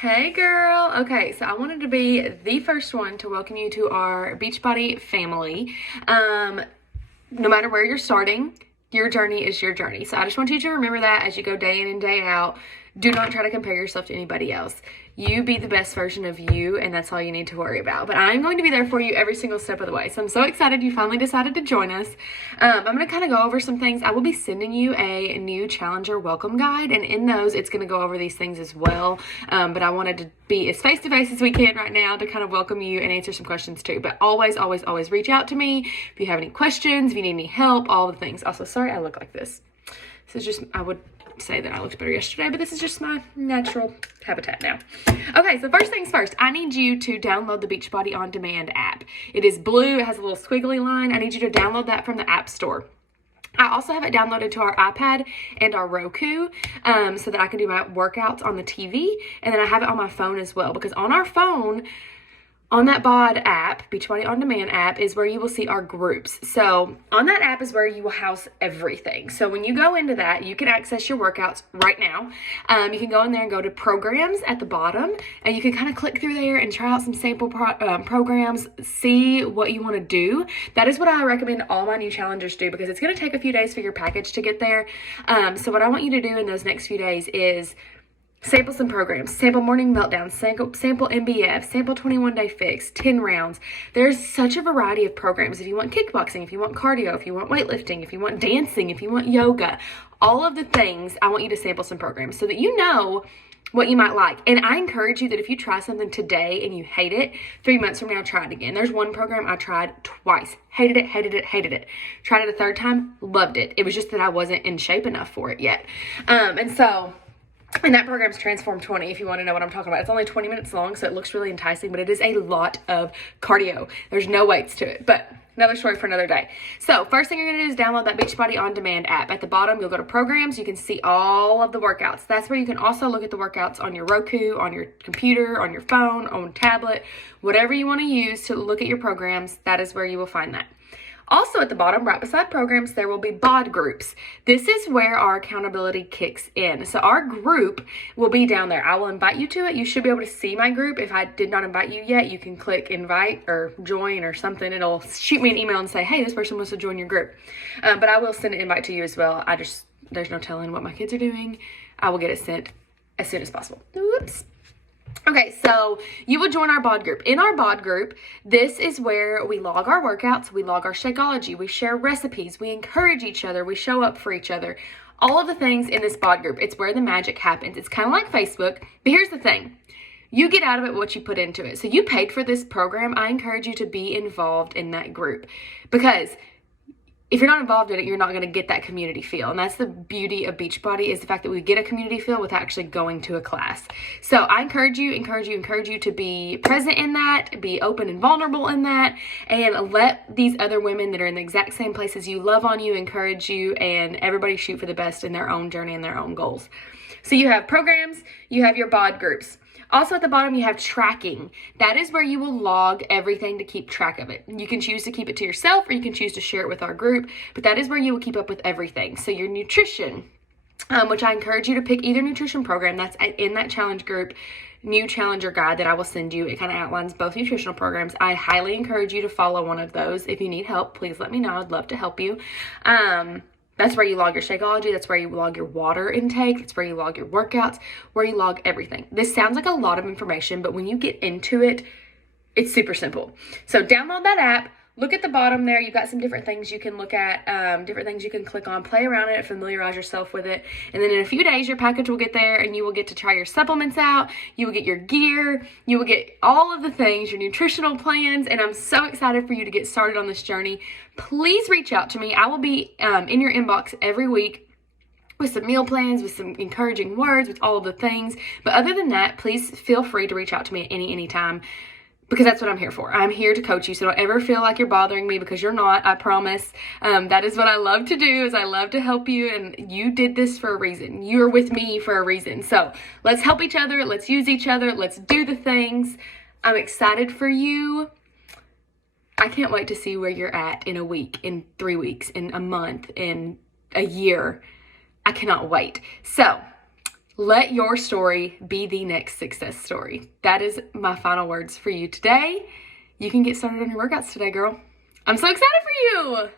Hey girl. Okay, so I wanted to be the first one to welcome you to our Beachbody family. No matter where you're starting, your journey is your journey. So I just want you to remember that as you go day in and day out. Do not try to compare yourself to anybody else. You be the best version of you, and that's all you need to worry about. But I'm going to be there for you every single step of the way. So I'm so excited you finally decided to join us. I'm going to kind of go over some things. I will be sending you a new Challenger welcome guide, and in those, it's going to go over these things as well. But I wanted to be as face-to-face as we can right now to kind of welcome you and answer some questions too. But always, always, always reach out to me if you have any questions, if you need any help, all the things. Also, sorry I look like this. This is just, I would say that I looked better yesterday, but this is just my natural habitat now. Okay, so first things first, I need you to download the Beachbody On Demand app. It is blue, it has a little squiggly line. I need you to download that from the App Store. I also have it downloaded to our iPad and our Roku so that I can do my workouts on the TV, and then I have it on my phone as well, because on our phone, on that BOD app, Beachbody On Demand app, is where you will see our groups. So on that app is where you will house everything. So when you go into that, you can access your workouts right now. You can go in there and go to programs at the bottom, and you can kind of click through there and try out some sample programs, see what you want to do. That is what I recommend all my new challengers do, because it's going to take a few days for your package to get there. So what I want you to do in those next few days is sample some programs, sample Morning Meltdown, sample MBF, sample 21-Day Fix, 10 rounds. There's such a variety of programs. If you want kickboxing, if you want cardio, if you want weightlifting, if you want dancing, if you want yoga, all of the things, I want you to sample some programs so that you know what you might like. And I encourage you that if you try something today and you hate it, 3 months from now, try it again. There's one program I tried twice. Hated it, hated it, hated it. Tried it a third time, loved it. It was just that I wasn't in shape enough for it yet. And that program's Transform 20, if you want to know what I'm talking about. It's only 20 minutes long, so it looks really enticing, but it is a lot of cardio. There's no weights to it, but another story for another day. So first thing you're going to do is download that Beachbody On Demand app. At the bottom, you'll go to programs. You can see all of the workouts. That's where you can also look at the workouts on your Roku, on your computer, on your phone, on tablet, whatever you want to use to look at your programs. That is where you will find that. Also at the bottom, right beside programs, there will be BOD groups. This is where our accountability kicks in. So our group will be down there. I will invite you to it. You should be able to see my group. If I did not invite you yet, you can click invite or join or something. It'll shoot me an email and say, hey, this person wants to join your group. But I will send an invite to you as well. There's no telling what my kids are doing. I will get it sent as soon as possible. Whoops. Okay, so you will join our BOD group. In our BOD group, this is where we log our workouts, we log our Shakeology, we share recipes, we encourage each other, we show up for each other. All of the things in this BOD group, it's where the magic happens. It's kind of like Facebook, but here's the thing. You get out of it what you put into it. So you paid for this program. I encourage you to be involved in that group, because if you're not involved in it, you're not going to get that community feel. And that's the beauty of Beachbody, is the fact that we get a community feel without actually going to a class. So I encourage you to be present in that, be open and vulnerable in that, and let these other women that are in the exact same place as you love on you, encourage you, and everybody shoot for the best in their own journey and their own goals. So you have programs, you have your BOD groups. Also at the bottom, you have tracking. That is where you will log everything to keep track of it. You can choose to keep it to yourself, or you can choose to share it with our group, but that is where you will keep up with everything. So your nutrition, which I encourage you to pick either nutrition program that's in that challenge group, new challenger guide that I will send you. It kind of outlines both nutritional programs. I highly encourage you to follow one of those. If you need help, please let me know. I'd love to help you. That's where you log your Shakeology. That's where you log your water intake. That's where you log your workouts, where you log everything. This sounds like a lot of information, but when you get into it, it's super simple. So download that app. Look at the bottom there. You've got some different things you can look at, different things you can click on, play around it, familiarize yourself with it. And then in a few days, your package will get there, and you will get to try your supplements out. You will get your gear. You will get all of the things, your nutritional plans. And I'm so excited for you to get started on this journey. Please reach out to me. I will be in your inbox every week with some meal plans, with some encouraging words, with all of the things. But other than that, please feel free to reach out to me at any time, because that's what I'm here for. I'm here to coach you, so don't ever feel like you're bothering me, because you're not, I promise. That is what I love to do, is I love to help you, and you did this for a reason. You're with me for a reason. So let's help each other, let's use each other, let's do the things. I'm excited for you. I can't wait to see where you're at in a week, in 3 weeks, in a month, in a year. I cannot wait. So Let your story be the next success story. That is my final words for you today. You can get started on your workouts today, girl. I'm so excited for you.